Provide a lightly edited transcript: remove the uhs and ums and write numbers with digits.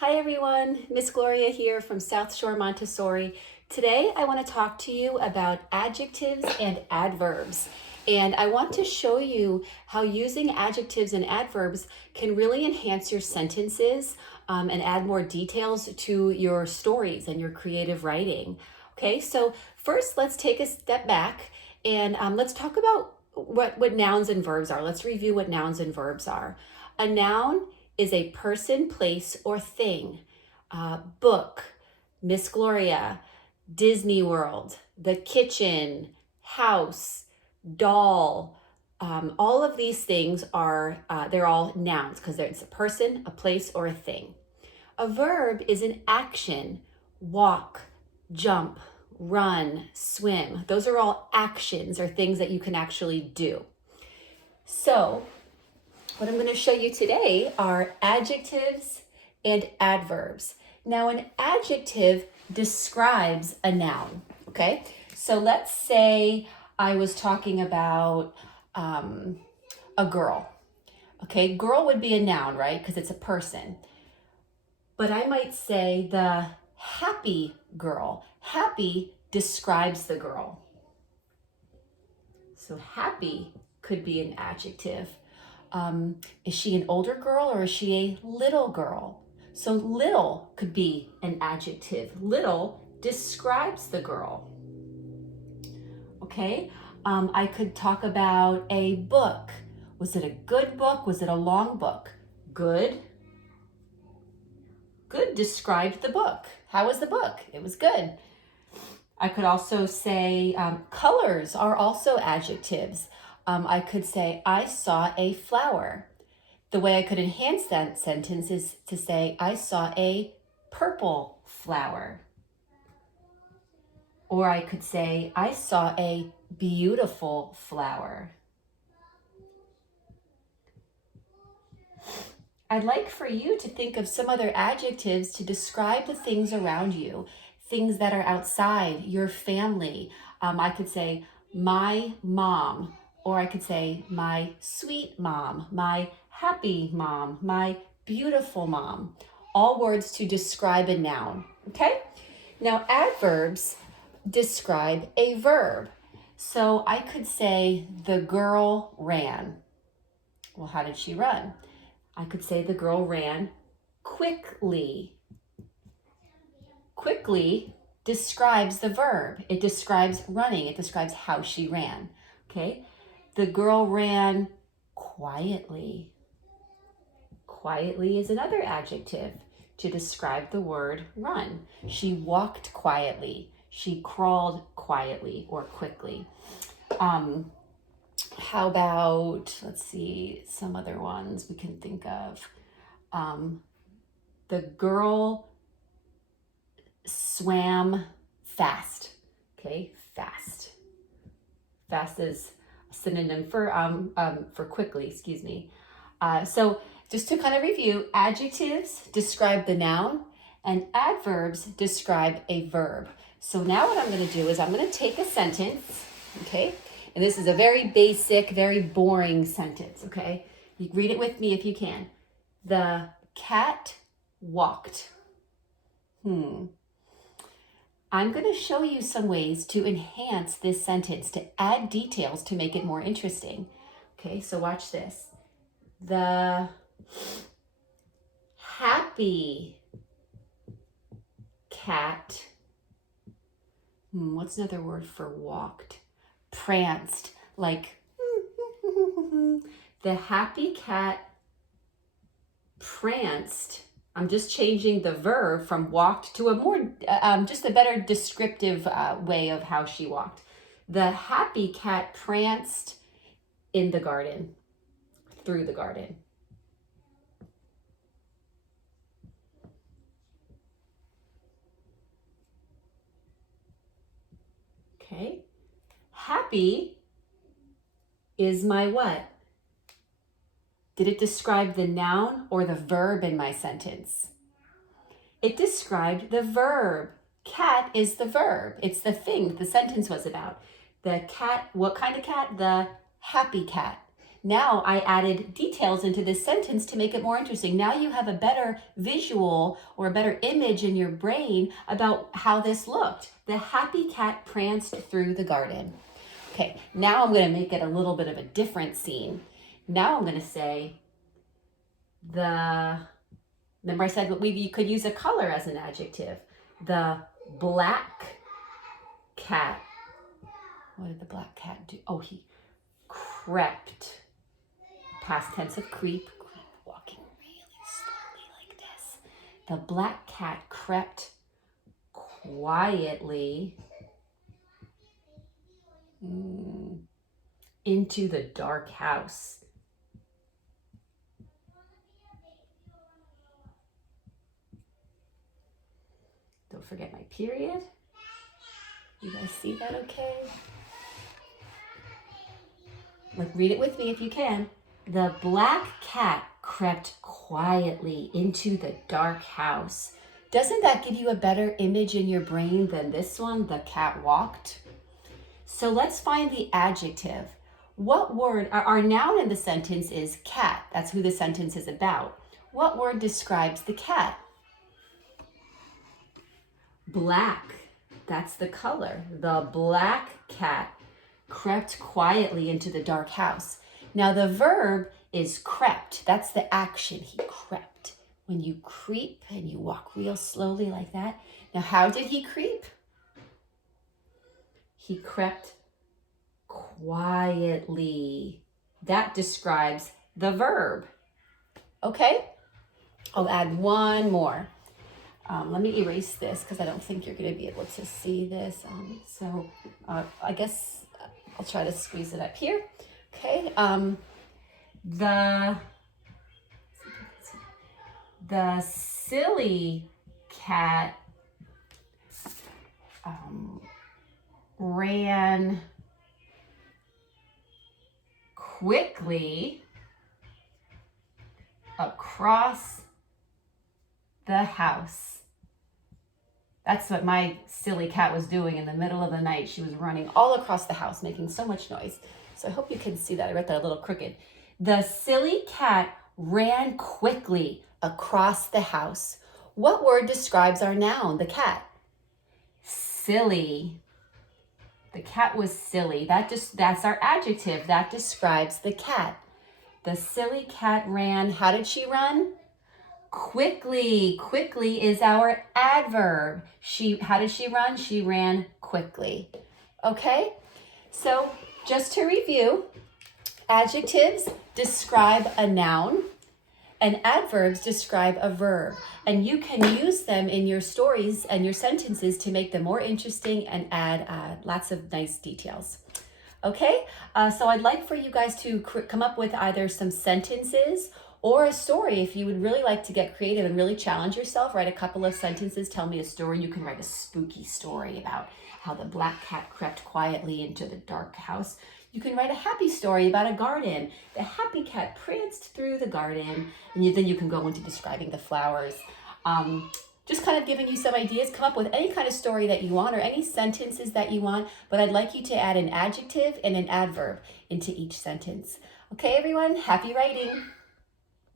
Hi everyone, Miss Gloria here from South Shore Montessori. Today I want to talk to you about adjectives and adverbs. And I want to show you how using adjectives and adverbs can really enhance your sentences and add more details to your stories and your creative writing. Okay, so first let's take a step back and let's talk about what nouns and verbs are. Let's review what nouns and verbs are. A noun is a person, place, or thing. Book, Miss Gloria, Disney World, the kitchen, house, doll. All of these things are, they're all nouns because it's a person, a place, or a thing. A verb is an action, walk, jump, run, swim. Those are all actions or things that you can actually do. So, what I'm going to show you today are adjectives and adverbs. Now, an adjective describes a noun, okay? So let's say I was talking about a girl, okay? Girl would be a noun, right? Because it's a person. But I might say the happy girl. Happy describes the girl. So happy could be an adjective. Is she an older girl or is she a little girl? So little could be an adjective. Little describes the girl. Okay, I could talk about a book. Was it a good book? Was it a long book? Good. Good described the book. How was the book? It was good. I could also say colors are also adjectives. I could say, I saw a flower. The way I could enhance that sentence is to say, I saw a purple flower. Or I could say, I saw a beautiful flower. I'd like for you to think of some other adjectives to describe the things around you, things that are outside, your family. I could say, my mom. Or I could say, my sweet mom, my happy mom, my beautiful mom. All words to describe a noun, okay? Now, adverbs describe a verb. So I could say, the girl ran. Well, how did she run? I could say the girl ran quickly. Quickly describes the verb. It describes running. It describes how she ran, okay? The girl ran quietly. Quietly is another adjective to describe the word run. She walked quietly. She crawled quietly or quickly. How about, let's see, some other ones we can think of. The girl swam fast. Okay, fast. Fast is synonym for quickly, excuse me. So just to kind of review, adjectives describe the noun and adverbs describe a verb. So now what I'm going to do is I'm going to take a sentence, okay? And this is a very basic, very boring sentence, okay? You read it with me if you can. The cat walked. I'm going to show you some ways to enhance this sentence, to add details to make it more interesting. Okay, so watch this. The happy cat, what's another word for walked? Pranced, like the happy cat pranced. I'm just changing the verb from walked to a more, just a better descriptive way of how she walked. The happy cat pranced in the garden, through the garden. Okay. Happy is my what? Did it describe the noun or the verb in my sentence? It described the verb. Cat is the verb. It's the thing the sentence was about. The cat, what kind of cat? The happy cat. Now I added details into this sentence to make it more interesting. Now you have a better visual or a better image in your brain about how this looked. The happy cat pranced through the garden. Okay, now I'm going to make it a little bit of a different scene. Now I'm going to say remember I said you could use a color as an adjective. The black cat. What did the black cat do? Oh, he crept. Past tense of creep, walking really slowly like this. The black cat crept quietly into the dark house. Don't forget my period. You guys see that okay? Like, read it with me if you can. The black cat crept quietly into the dark house. Doesn't that give you a better image in your brain than this one, the cat walked? So let's find the adjective. What word, our noun in the sentence is cat. That's who the sentence is about. What word describes the cat? Black. That's the color. The black cat crept quietly into the dark house. Now the verb is crept. That's the action. He crept. When you creep and you walk real slowly like that. Now how did he creep? He crept quietly. That describes the verb. Okay? I'll add one more. Let me erase this because I don't think you're going to be able to see this. I guess I'll try to squeeze it up here. Okay. The silly cat ran quickly across the house. That's what my silly cat was doing in the middle of the night. She was running all across the house, making so much noise. So I hope you can see that. I read that a little crooked. The silly cat ran quickly across the house. What word describes our noun, the cat? Silly. The cat was silly. That's our adjective. That describes the cat. The silly cat ran. How did she run? Quickly. Quickly is our adverb. How did she run? She ran quickly. Okay? So just to review, adjectives describe a noun and adverbs describe a verb. And you can use them in your stories and your sentences to make them more interesting and add lots of nice details. Okay? So I'd like for you guys to come up with either some sentences or a story. If you would really like to get creative and really challenge yourself, write a couple of sentences, tell me a story. You can write a spooky story about how the black cat crept quietly into the dark house. You can write a happy story about a garden. The happy cat pranced through the garden, and then you can go into describing the flowers. Just kind of giving you some ideas. Come up with any kind of story that you want or any sentences that you want, but I'd like you to add an adjective and an adverb into each sentence. Okay, everyone, happy writing.